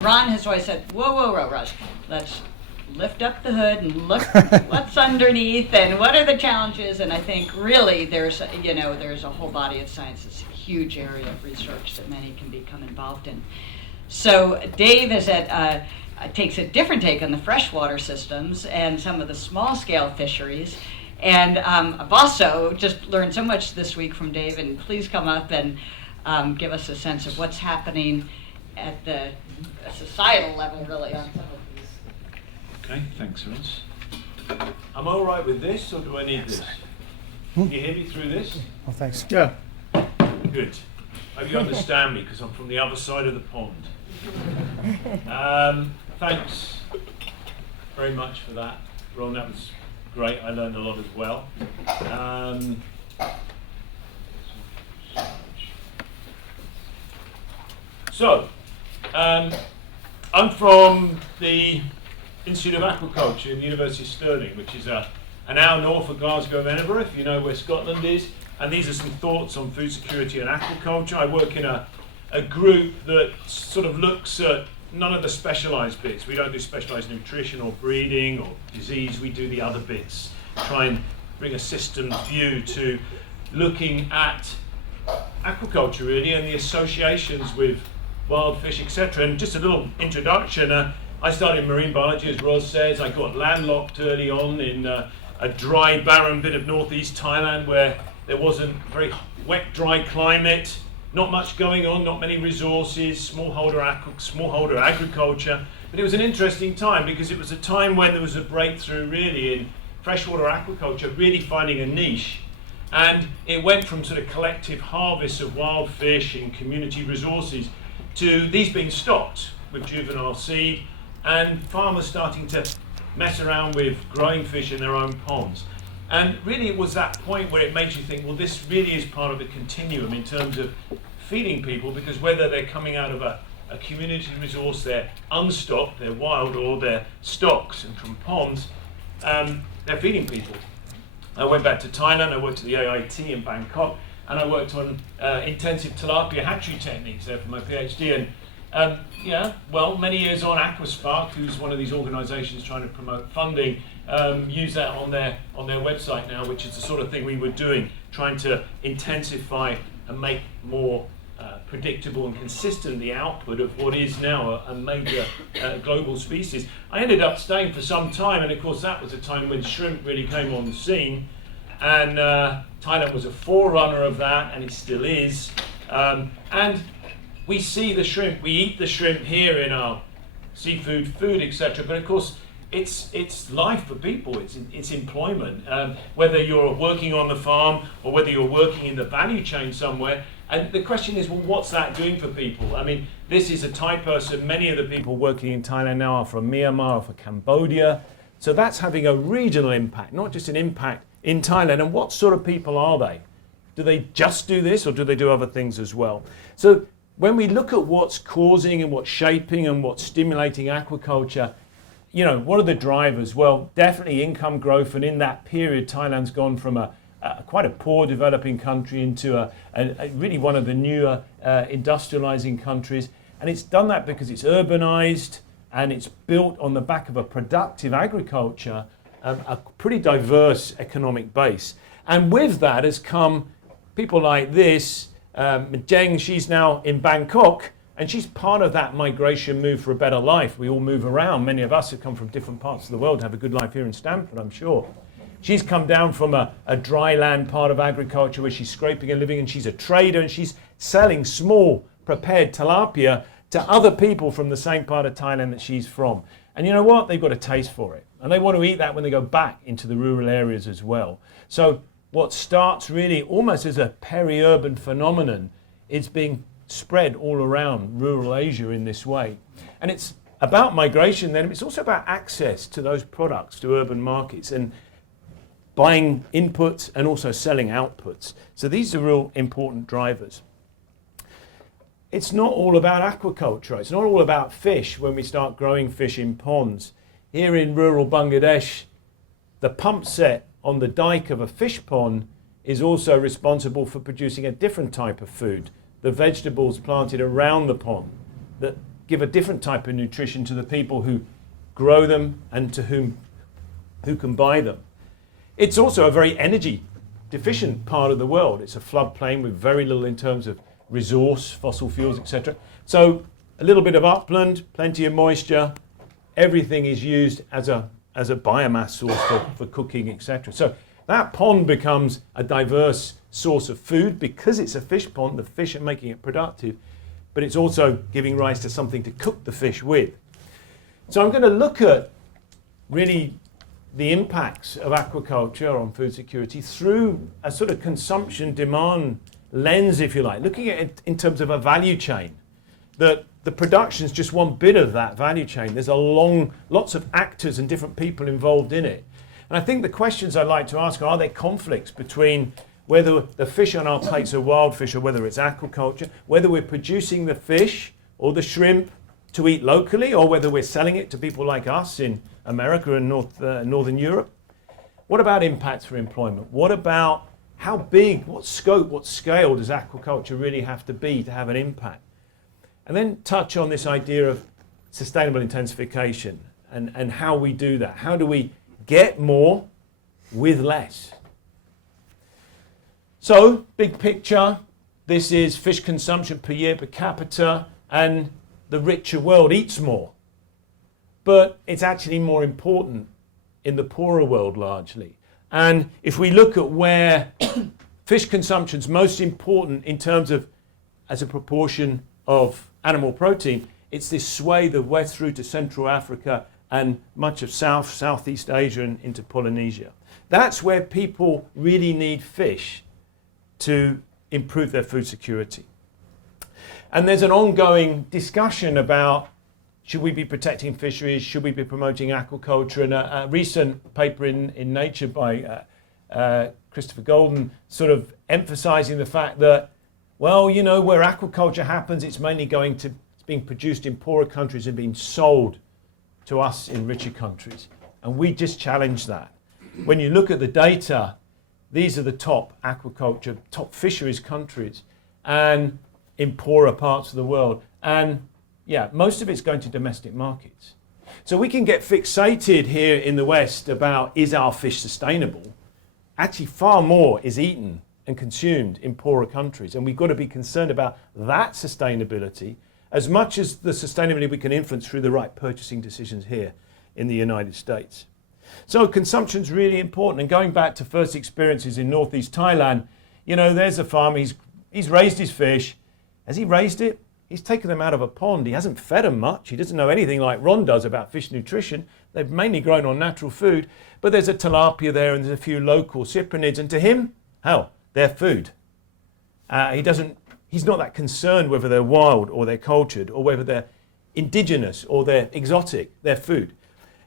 Ron has always said, whoa, Russ, let's lift up the hood and look what's underneath and what are the challenges. And I think really there's a whole body of science. It's a huge area of research that many can become involved in. So Dave takes a different take on the freshwater systems and some of the small scale fisheries. And I've also just learned so much this week from Dave, and please come up and give us a sense of what's happening at the societal level, really, on some of these. Okay, thanks, Ross. Am I all right with this, or do I need this? Can you hear me through this? Oh, thanks. Yeah. Good. Hope you understand me, because I'm from the other side of the pond. Thanks very much for that, Ron. That was great. I learned a lot as well. I'm from the Institute of Aquaculture in the University of Stirling, which is an hour north of Glasgow and Edinburgh, if you know where Scotland is. And these are some thoughts on food security and aquaculture. I work in a group that sort of looks at none of the specialised bits. We don't do specialised nutrition or breeding or disease. We do the other bits. Try and bring a systems view to looking at aquaculture, really, and the associations with wild fish, etc. And just a little introduction. I started marine biology, as Roz says. I got landlocked early on in a dry, barren bit of northeast Thailand where there wasn't very wet, dry climate, not much going on, not many resources, smallholder agriculture. But it was an interesting time because it was a time when there was a breakthrough really in freshwater aquaculture, really finding a niche. And it went from sort of collective harvests of wild fish and community resources to these being stocked with juvenile seed and farmers starting to mess around with growing fish in their own ponds. And really it was that point where it makes you think, well, this really is part of the continuum in terms of feeding people, because whether they're coming out of a community resource, they're unstocked, they're wild, or they're stocks and from ponds, they're feeding people. I went back to Thailand, I worked at the AIT in Bangkok, and I worked on intensive tilapia hatchery techniques there for my PhD. And many years on, Aquaspark, who's one of these organisations trying to promote funding, use that on their website now, which is the sort of thing we were doing, trying to intensify and make more predictable and consistent the output of what is now a major global species. I ended up staying for some time, and of course that was a time when shrimp really came on the scene, and Thailand was a forerunner of that, and it still is. And we see the shrimp, we eat the shrimp here in our seafood, food, etc. But of course, it's life for people. It's employment. Whether you're working on the farm or whether you're working in the value chain somewhere. And the question is, well, what's that doing for people? I mean, this is a Thai person. Many of the people working in Thailand now are from Myanmar or from Cambodia. So that's having a regional impact, not just an impact in Thailand. And what sort of people are they? Do they just do this, or do they do other things as well? So when we look at what's causing and what's shaping and what's stimulating aquaculture, what are the drivers? Well, definitely income growth, and in that period, Thailand's gone from quite a poor developing country into a really one of the newer industrializing countries. And it's done that because it's urbanized and it's built on the back of a productive agriculture, a pretty diverse economic base. And with that has come people like this. Jeng, she's now in Bangkok, and she's part of that migration move for a better life. We all move around. Many of us have come from different parts of the world to have a good life here in Stamford, I'm sure. She's come down from a dry land part of agriculture where she's scraping a living, and she's a trader, and she's selling small prepared tilapia to other people from the same part of Thailand that she's from. And you know what? They've got a taste for it. And they want to eat that when they go back into the rural areas as well. So what starts really almost as a peri-urban phenomenon is being spread all around rural Asia in this way. And it's about migration then, it's also about access to those products, to urban markets, and buying inputs and also selling outputs. So these are real important drivers. It's not all about aquaculture. It's not all about fish when we start growing fish in ponds. Here in rural Bangladesh, the pump set on the dike of a fish pond is also responsible for producing a different type of food, the vegetables planted around the pond that give a different type of nutrition to the people who grow them and to who can buy them. It's also a very energy deficient part of the world. It's a floodplain with very little in terms of resource, fossil fuels, etc. So a little bit of upland, plenty of moisture, everything is used as a biomass source for cooking, etc. So that pond becomes a diverse source of food because it's a fish pond. The fish are making it productive, but it's also giving rise to something to cook the fish with. So I'm going to look at really the impacts of aquaculture on food security through a sort of consumption demand lens, if you like, looking at it in terms of a value chain. That the production is just one bit of that value chain. There's lots of actors and different people involved in it. And I think the questions I'd like to ask are there conflicts between whether the fish on our plates are wild fish or whether it's aquaculture, whether we're producing the fish or the shrimp to eat locally or whether we're selling it to people like us in America and Northern Europe? What about impacts for employment? What about how big, what scope, what scale does aquaculture really have to be to have an impact? And then touch on this idea of sustainable intensification and how we do that. How do we get more with less? So, big picture, this is fish consumption per year per capita, and the richer world eats more. But it's actually more important in the poorer world largely. And if we look at where fish consumption is most important in terms of as a proportion of animal protein, it's this swathe of west through to Central Africa and much of Southeast Asia and into Polynesia. That's where people really need fish to improve their food security. And there's an ongoing discussion about should we be protecting fisheries, should we be promoting aquaculture, and a recent paper in Nature by Christopher Golden sort of emphasizing the fact that, well, you know, where aquaculture happens, it's mainly it's being produced in poorer countries and being sold to us in richer countries. And we just challenge that. When you look at the data, these are the top aquaculture, top fisheries countries, and in poorer parts of the world. And yeah, most of it's going to domestic markets. So we can get fixated here in the West about is our fish sustainable? Actually, far more is eaten and consumed in poorer countries. And we've got to be concerned about that sustainability as much as the sustainability we can influence through the right purchasing decisions here in the United States. So consumption's really important. And going back to first experiences in northeast Thailand, you know, there's a farmer, he's raised his fish. Has he raised it? He's taken them out of a pond. He hasn't fed them much. He doesn't know anything like Ron does about fish nutrition. They've mainly grown on natural food. But there's a tilapia there and there's a few local cyprinids. And to him, hell, they're food. He's not that concerned whether they're wild or they're cultured or whether they're indigenous or they're exotic. They're food.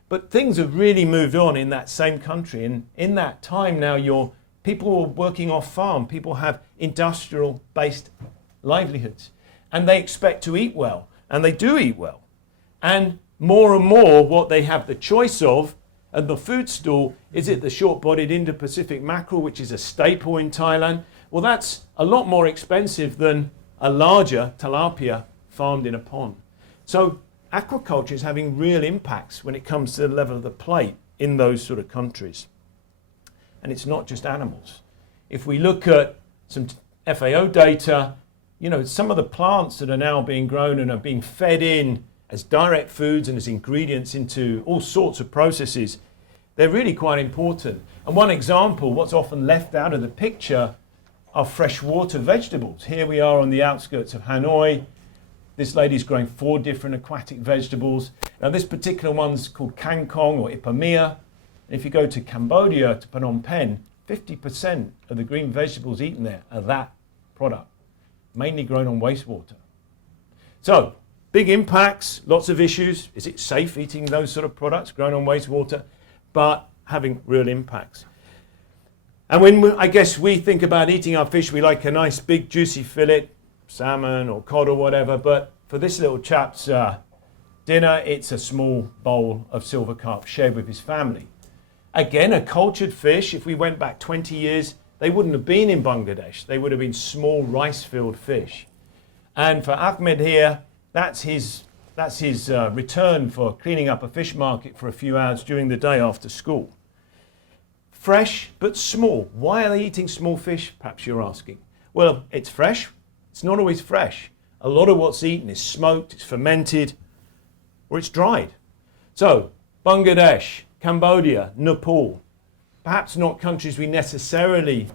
But things have really moved on in that same country. And in that time now, people are working off farm. People have industrial-based livelihoods. And they expect to eat well. And they do eat well. And more what they have the choice of at the food stall, is it the short-bodied Indo-Pacific mackerel, which is a staple in Thailand? Well, that's a lot more expensive than a larger tilapia farmed in a pond. So aquaculture is having real impacts when it comes to the level of the plate in those sort of countries. And it's not just animals. If we look at some FAO data, you know, some of the plants that are now being grown and are being fed in as direct foods and as ingredients into all sorts of processes, they're really quite important. And one example, what's often left out of the picture, are freshwater vegetables. Here we are on the outskirts of Hanoi. This lady's growing 4 different aquatic vegetables. Now this particular one's called kangkong or ipamea. And if you go to Cambodia, to Phnom Penh, 50% of the green vegetables eaten there are that product, mainly grown on wastewater. So, big impacts, lots of issues. Is it safe eating those sort of products grown on wastewater? But having real impacts. And when I guess we think about eating our fish, we like a nice big juicy fillet, salmon or cod or whatever, but for this little chap's dinner, it's a small bowl of silver carp shared with his family. Again, a cultured fish, if we went back 20 years, they wouldn't have been in Bangladesh. They would have been small rice-filled fish. And for Ahmed here, that's his That's his return for cleaning up a fish market for a few hours during the day after school. Fresh but small. Why are they eating small fish, perhaps you're asking? Well, it's fresh. It's not always fresh. A lot of what's eaten is smoked, it's fermented, or it's dried. So, Bangladesh, Cambodia, Nepal, perhaps not countries we necessarily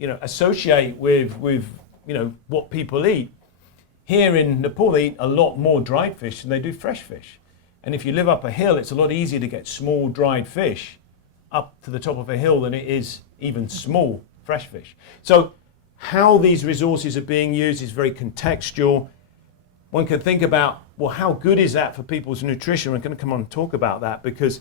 associate with what people eat. Here in Nepal, they eat a lot more dried fish than they do fresh fish. And if you live up a hill, it's a lot easier to get small dried fish up to the top of a hill than it is even small fresh fish. So how these resources are being used is very contextual. One can think about, well, how good is that for people's nutrition? We're going to come on and talk about that, because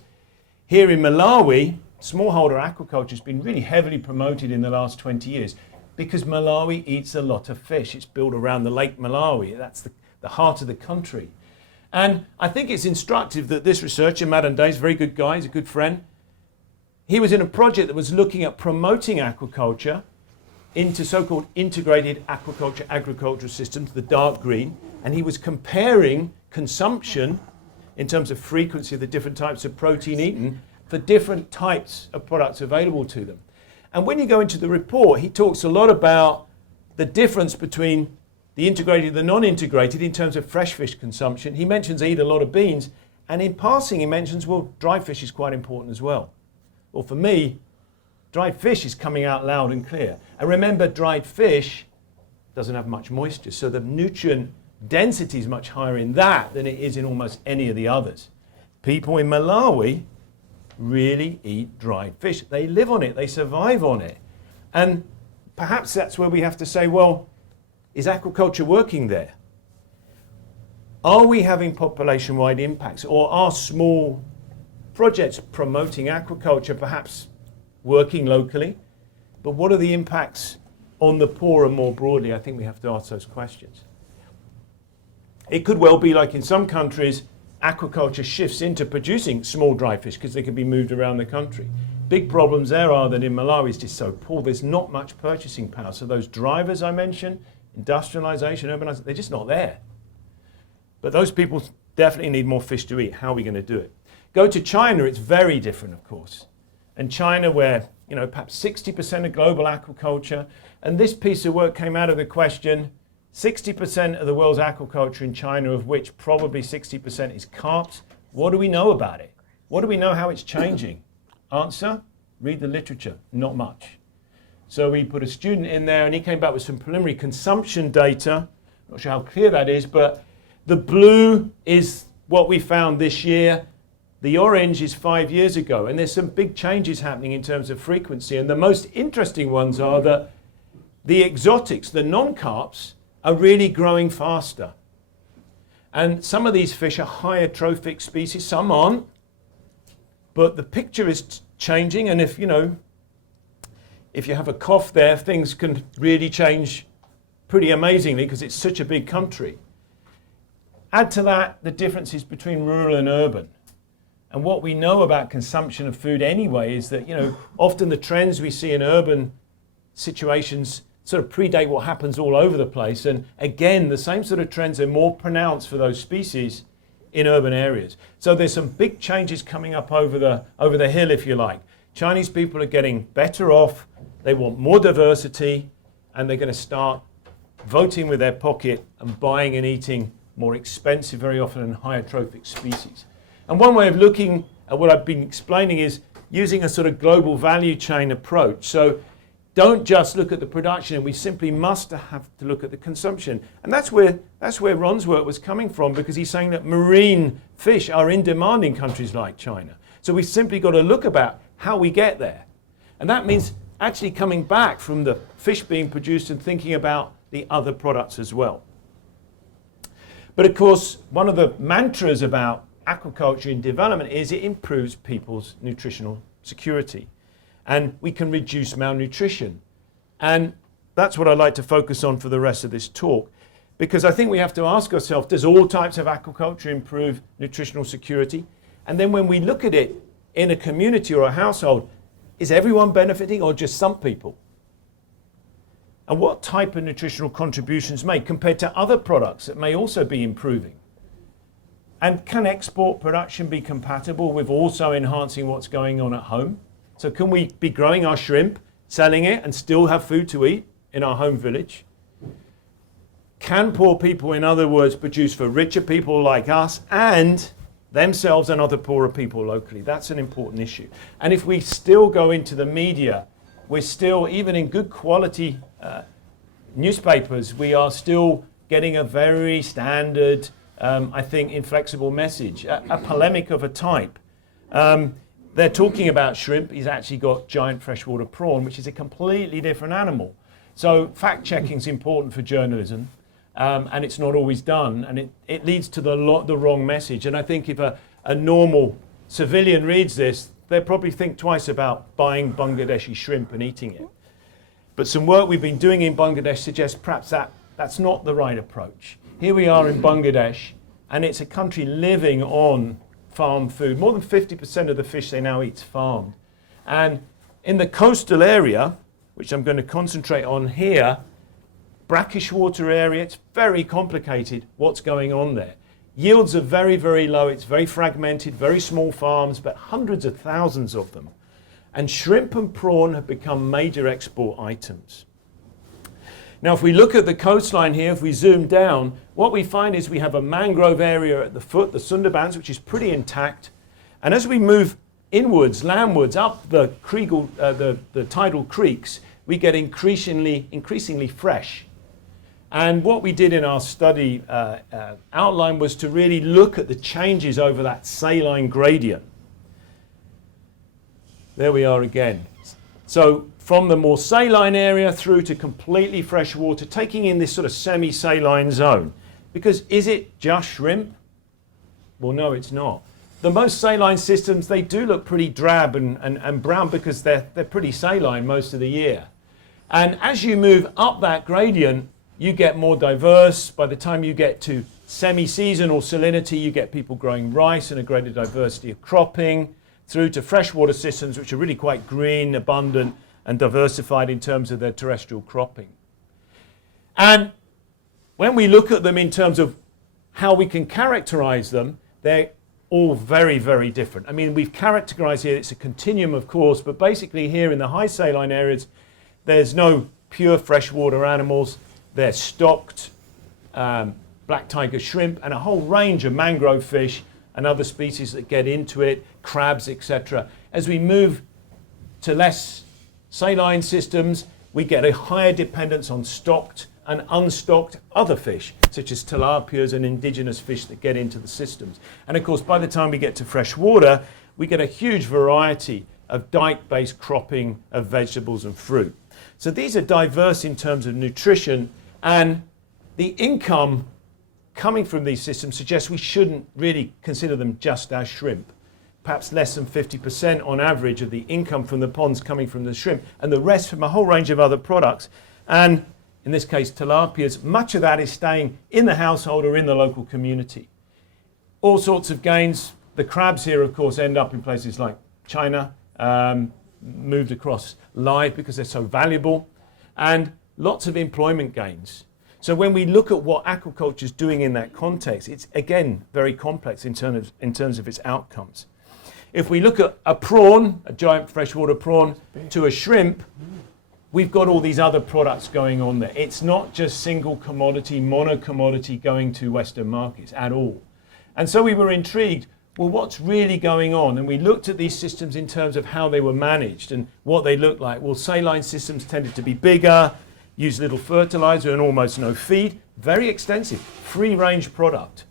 here in Malawi, smallholder aquaculture has been really heavily promoted in the last 20 years because Malawi eats a lot of fish. It's built around the Lake Malawi. That's the heart of the country. And I think it's instructive that this researcher, Madan Day, is a very good guy, he's a good friend. He was in a project that was looking at promoting aquaculture into so-called integrated aquaculture agricultural systems, the dark green, and he was comparing consumption in terms of frequency of the different types of protein eaten for different types of products available to them. And when you go into the report, he talks a lot about the difference between the integrated and the non-integrated in terms of fresh fish consumption. He mentions they eat a lot of beans, and in passing he mentions, well, dried fish is quite important as well. Well, for me, dried fish is coming out loud and clear. And remember, dried fish doesn't have much moisture, so the nutrient density is much higher in that than it is in almost any of the others. People in Malawi really eat dried fish. They live on it, they survive on it. And perhaps that's where we have to say, well, is aquaculture working there? Are we having population-wide impacts, or are small projects promoting aquaculture perhaps working locally? But what are the impacts on the poor and more broadly? I think we have to ask those questions. It could well be like in some countries, aquaculture shifts into producing small dry fish because they can be moved around the country. Big problems there are that in Malawi it's just so poor, there's not much purchasing power. So those drivers I mentioned, industrialization, urbanization, they're just not there. But those people definitely need more fish to eat. How are we going to do it? Go to China, it's very different, of course. And China, where perhaps 60% of global aquaculture, and this piece of work came out of the question, 60% of the world's aquaculture in China, of which probably 60% is carps. What do we know about it? What do we know how it's changing? Answer, read the literature, not much. So we put a student in there and he came back with some preliminary consumption data. Not sure how clear that is, but the blue is what we found this year. The orange is 5 years ago, and there's some big changes happening in terms of frequency. And the most interesting ones are that the exotics, the non-carps, are really growing faster. And some of these fish are higher trophic species, some aren't. But the picture is changing, and if you have a cough there, things can really change pretty amazingly because it's such a big country. Add to that the differences between rural and urban. And what we know about consumption of food anyway is that, often the trends we see in urban situations sort of predate what happens all over the place. And again, the same sort of trends are more pronounced for those species in urban areas. So there's some big changes coming up over the hill, if you like. Chinese people are getting better off, they want more diversity, and they're going to start voting with their pocket and buying and eating more expensive, very often, and higher trophic species. And one way of looking at what I've been explaining is using a sort of global value chain approach. So don't just look at the production, we simply must have to look at the consumption. And that's where Ron's work was coming from, because he's saying that marine fish are in demand in countries like China. So we've simply got to look about how we get there. And that means actually coming back from the fish being produced and thinking about the other products as well. But of course, one of the mantras about aquaculture in development is it improves people's nutritional security. And we can reduce malnutrition. And that's what I'd like to focus on for the rest of this talk, because I think we have to ask ourselves, does all types of aquaculture improve nutritional security? And then when we look at it in a community or a household, is everyone benefiting or just some people? And what type of nutritional contributions made compared to other products that may also be improving? And can export production be compatible with also enhancing what's going on at home? So can we be growing our shrimp, selling it, and still have food to eat in our home village? Can poor people, in other words, produce for richer people like us and themselves and other poorer people locally? That's an important issue. And if we still go into the media, we're still, even in good quality newspapers, we are still getting a very standard, I think, inflexible message, a polemic of a type. They're talking about shrimp. He's actually got giant freshwater prawn, which is a completely different animal. So fact-checking is important for journalism, and it's not always done, and it leads to the wrong message. And I think if a normal civilian reads this, they'll probably think twice about buying Bangladeshi shrimp and eating it. But some work we've been doing in Bangladesh suggests perhaps that's not the right approach. Here we are in Bangladesh, and it's a country living on farm food. More than 50% of the fish they now eat is farmed. And in the coastal area, which I'm going to concentrate on here, brackish water area, it's very complicated what's going on there. Yields are very, very low. It's very fragmented, very small farms, but hundreds of thousands of them. And shrimp and prawn have become major export items. Now, if we look at the coastline here, if we zoom down, what we find is we have a mangrove area at the foot, the Sundarbans, which is pretty intact. And as we move inwards, landwards, up the tidal creeks, we get increasingly fresh. And what we did in our study outline was to really look at the changes over that saline gradient. There we are again. So from the more saline area through to completely fresh water, taking in this sort of semi-saline zone. Because is it just shrimp? Well, no, it's not. The most saline systems, they do look pretty drab and brown because they're pretty saline most of the year. And as you move up that gradient, you get more diverse. By the time you get to semi-seasonal salinity, you get people growing rice and a greater diversity of cropping, through to freshwater systems, which are really quite green, abundant, and diversified in terms of their terrestrial cropping. And when we look at them in terms of how we can characterize them, they're all very, very different. I mean, we've characterized here, it's a continuum, of course, but basically here in the high saline areas, there's no pure freshwater animals. They're stocked black tiger shrimp and a whole range of mangrove fish and other species that get into it, crabs, etc. As we move to less saline systems, we get a higher dependence on stocked and unstocked other fish, such as tilapias and indigenous fish that get into the systems. And of course, by the time we get to fresh water, we get a huge variety of dike-based cropping of vegetables and fruit. So these are diverse in terms of nutrition, and the income coming from these systems suggests we shouldn't really consider them just as shrimp. Perhaps less than 50% on average of the income from the ponds coming from the shrimp, and the rest from a whole range of other products. And in this case, tilapias, much of that is staying in the household or in the local community. All sorts of gains. The crabs here, of course, end up in places like China, moved across live because they're so valuable, and lots of employment gains. So when we look at what aquaculture is doing in that context, it's again very complex in terms of its outcomes. If we look at a prawn, a giant freshwater prawn, to a shrimp, we've got all these other products going on there. It's not just single commodity, mono-commodity going to Western markets at all. And so we were intrigued, well, what's really going on? And we looked at these systems in terms of how they were managed and what they looked like. Well, saline systems tended to be bigger, use little fertilizer and almost no feed. Very extensive, free-range product.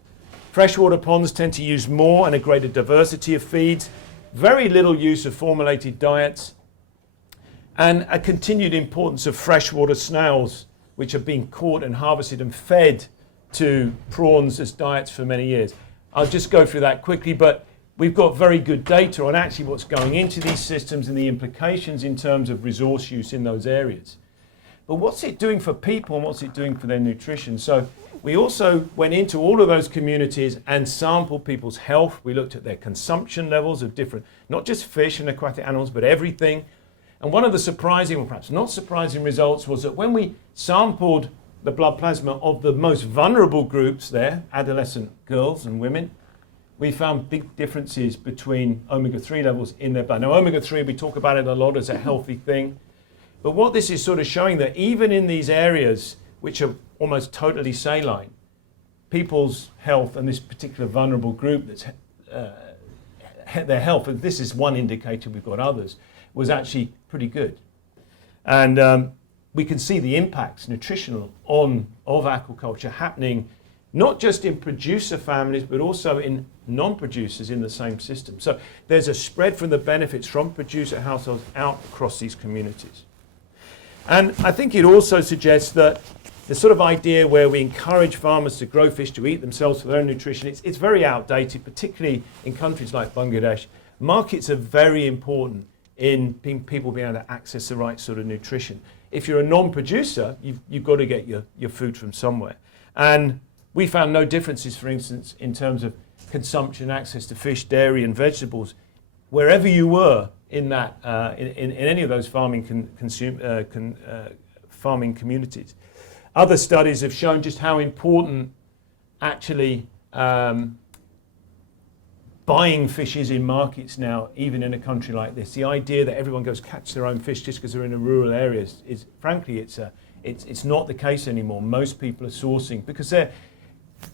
Freshwater ponds tend to use more and a greater diversity of feeds. Very little use of formulated diets. And a continued importance of freshwater snails, which have been caught and harvested and fed to prawns as diets for many years. I'll just go through that quickly, but we've got very good data on actually what's going into these systems and the implications in terms of resource use in those areas. But what's it doing for people and what's it doing for their nutrition? So we also went into all of those communities and sampled people's health. We looked at their consumption levels of different, not just fish and aquatic animals, but everything. And one of the surprising, or perhaps not surprising results was that when we sampled the blood plasma of the most vulnerable groups there, adolescent girls and women, we found big differences between omega-3 levels in their blood. Now, omega-3, we talk about it a lot as a healthy thing. But what this is sort of showing that even in these areas which are almost totally saline, people's health and this particular vulnerable group that's their health, and this is one indicator, we've got others, was actually pretty good. And we can see the impacts nutritional of aquaculture happening not just in producer families but also in non-producers in the same system. So there's a spread from the benefits from producer households out across these communities. And I think it also suggests that the sort of idea where we encourage farmers to grow fish to eat themselves for their own nutrition, it's very outdated, particularly in countries like Bangladesh. Markets are very important in people being able to access the right sort of nutrition. If you're a non-producer, you've got to get your food from somewhere. And we found no differences, for instance, in terms of consumption, access to fish, dairy and vegetables, wherever you were in that in any of those farming farming communities. Other studies have shown just how important actually buying fish is in markets now, even in a country like this. The idea that everyone goes catch their own fish just because they're in a rural areas is frankly, it's not the case anymore. Most people are sourcing because they're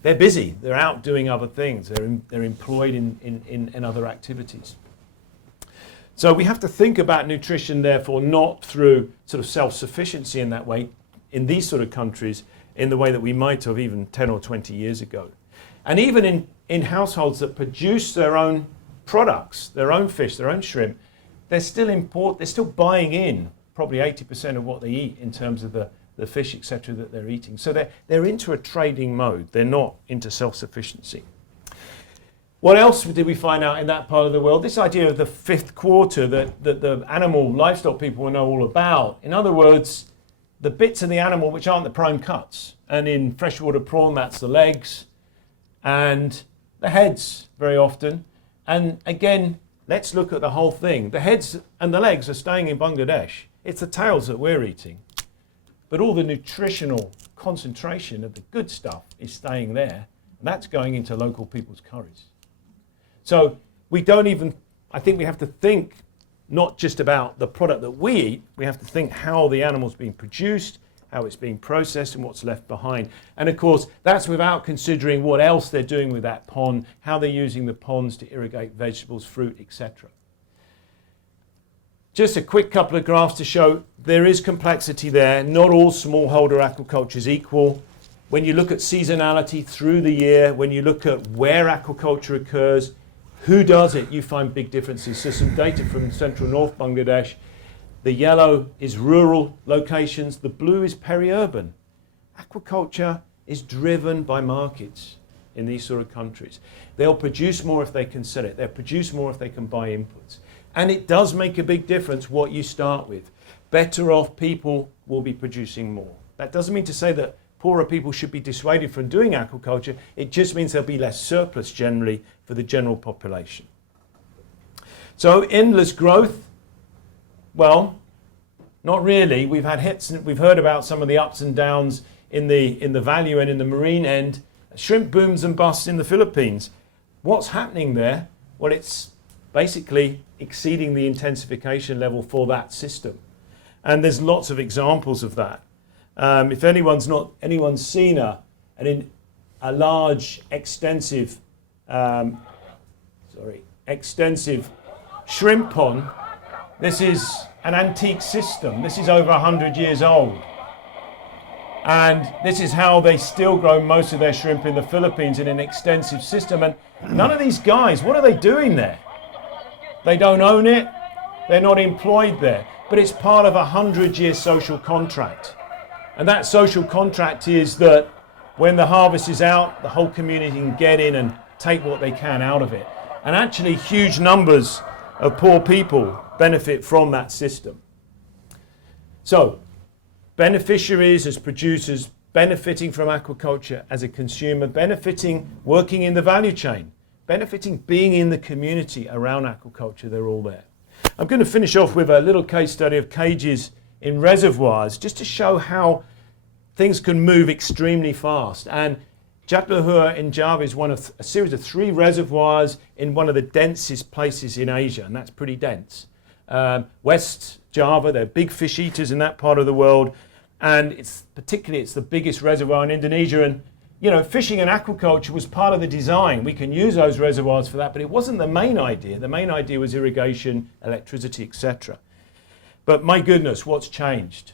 busy. They're out doing other things. They're employed in other activities. So we have to think about nutrition, therefore, not through sort of self-sufficiency in that way, in these sort of countries, in the way that we might have even 10 or 20 years ago. And even in households that produce their own products, their own fish, their own shrimp, they're still buying in probably 80% of what they eat in terms of the fish, etc., that they're eating. So they're into a trading mode. They're not into self-sufficiency. What else did we find out in that part of the world? This idea of the fifth quarter that the animal livestock people will know all about. In other words, the bits of the animal which aren't the prime cuts. And in freshwater prawn, that's the legs and the heads very often. And again, let's look at the whole thing. The heads and the legs are staying in Bangladesh. It's the tails that we're eating. But all the nutritional concentration of the good stuff is staying there. And that's going into local people's curries. So I think we have to think not just about the product that we eat, we have to think how the animal's being produced, how it's being processed and what's left behind. And of course, that's without considering what else they're doing with that pond, how they're using the ponds to irrigate vegetables, fruit, etc. Just a quick couple of graphs to show there is complexity there. Not all smallholder aquaculture is equal. When you look at seasonality through the year, when you look at where aquaculture occurs, who does it, you find big differences. So some data from central north Bangladesh. The yellow is rural locations, the blue is peri-urban. Aquaculture is driven by markets in these sort of countries. They'll produce more if they can sell it. They'll produce more if they can buy inputs. And it does make a big difference what you start with. Better off people will be producing more. That doesn't mean to say that poorer people should be dissuaded from doing aquaculture. It just means there'll be less surplus generally for the general population. So endless growth, well, not really. We've had hits, we've heard about some of the ups and downs in the value and in the marine end. Shrimp booms and busts in the Philippines. What's happening there? Well, it's basically exceeding the intensification level for that system. And there's lots of examples of that. If anyone's seen a large, extensive shrimp pond, this is an antique system. This is over 100 years old. And this is how they still grow most of their shrimp in the Philippines in an extensive system. And none of these guys, what are they doing there? They don't own it. They're not employed there. But it's part of a 100-year social contract. And that social contract is that when the harvest is out, the whole community can get in and take what they can out of it. And actually, huge numbers of poor people benefit from that system. So, beneficiaries as producers, benefiting from aquaculture as a consumer, benefiting working in the value chain, benefiting being in the community around aquaculture, they're all there. I'm going to finish off with a little case study of cages in reservoirs, just to show how things can move extremely fast. And Jatiluhur in Java is one of a series of 3 reservoirs in one of the densest places in Asia, and that's pretty dense. West Java, they're big fish eaters in that part of the world, and it's the biggest reservoir in Indonesia. And you know, fishing and aquaculture was part of the design. We can use those reservoirs for that, but it wasn't the main idea. The main idea was irrigation, electricity, etc. But my goodness, what's changed?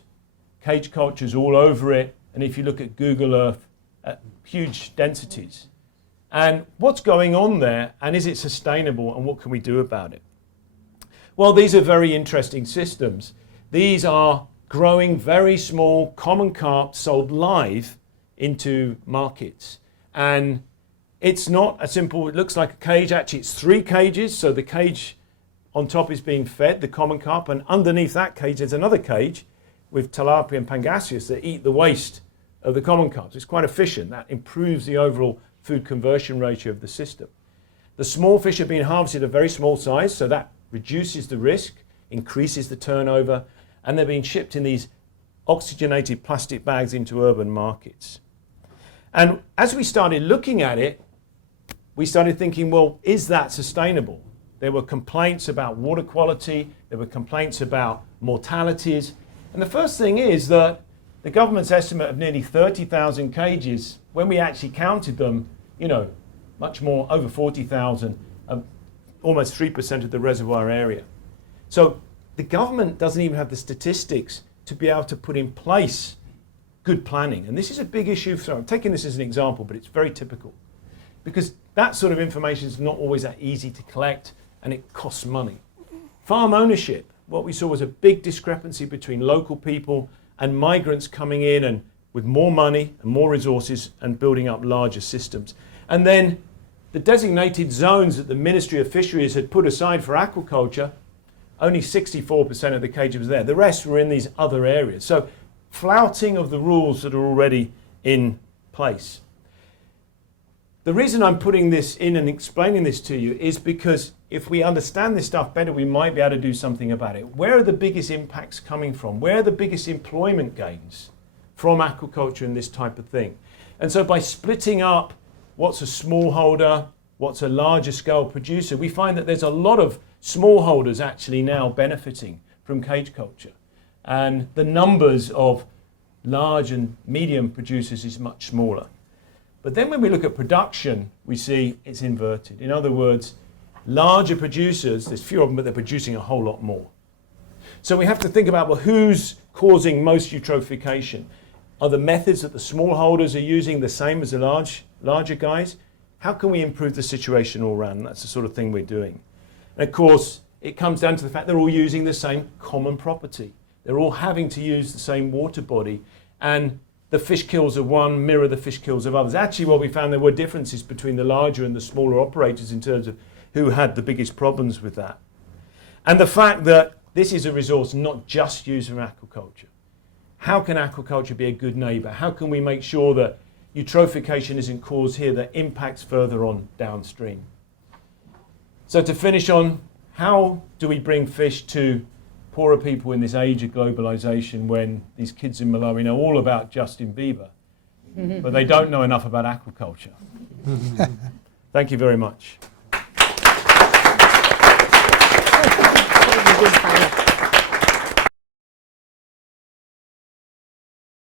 Cage culture's all over it, and if you look at Google Earth, huge densities. And what's going on there, and is it sustainable, and what can we do about it? Well, these are very interesting systems. These are growing very small common carp sold live into markets. And it's not a simple, it looks like a cage. Actually, it's 3 cages. So the cage on top is being fed, the common carp, and underneath that cage there's another cage with tilapia and pangasius that eat the waste of the common carps. It's quite efficient. That improves the overall food conversion ratio of the system. The small fish are being harvested at a very small size, so that reduces the risk, increases the turnover, and they're being shipped in these oxygenated plastic bags into urban markets. And as we started looking at it, we started thinking, well, is that sustainable? There were complaints about water quality, there were complaints about mortalities, and the first thing is that the government's estimate of nearly 30,000 cages, when we actually counted them, you know, much more, over 40,000, almost 3% of the reservoir area. So the government doesn't even have the statistics to be able to put in place good planning. And this is a big issue. So I'm taking this as an example, but it's very typical. Because that sort of information is not always that easy to collect, and it costs money. Farm ownership, what we saw was a big discrepancy between local people and migrants coming in and with more money and more resources and building up larger systems. And then the designated zones that the Ministry of Fisheries had put aside for aquaculture, only 64% of the cages was there. The rest were in these other areas. So flouting of the rules that are already in place. The reason I'm putting this in and explaining this to you is because if we understand this stuff better, we might be able to do something about it. Where are the biggest impacts coming from? Where are the biggest employment gains from aquaculture and this type of thing? And so by splitting up what's a smallholder, what's a larger scale producer, we find that there's a lot of smallholders actually now benefiting from cage culture. And the numbers of large and medium producers is much smaller. But then when we look at production, we see it's inverted. In other words, larger producers, there's fewer of them, but they're producing a whole lot more. So we have to think about, well, who's causing most eutrophication? Are the methods that the smallholders are using the same as the larger guys? How can we improve the situation all around? And that's the sort of thing we're doing. And of course, it comes down to the fact they're all using the same common property. They're all having to use the same water body. And the fish kills of one mirror the fish kills of others. Actually, what we found, there were differences between the larger and the smaller operators in terms of who had the biggest problems with that. And the fact that this is a resource not just used for aquaculture. How can aquaculture be a good neighbour? How can we make sure that eutrophication isn't caused here that impacts further on downstream? So to finish on, how do we bring fish to poorer people in this age of globalization when these kids in Malawi know all about Justin Bieber, but they don't know enough about aquaculture? Thank you very much.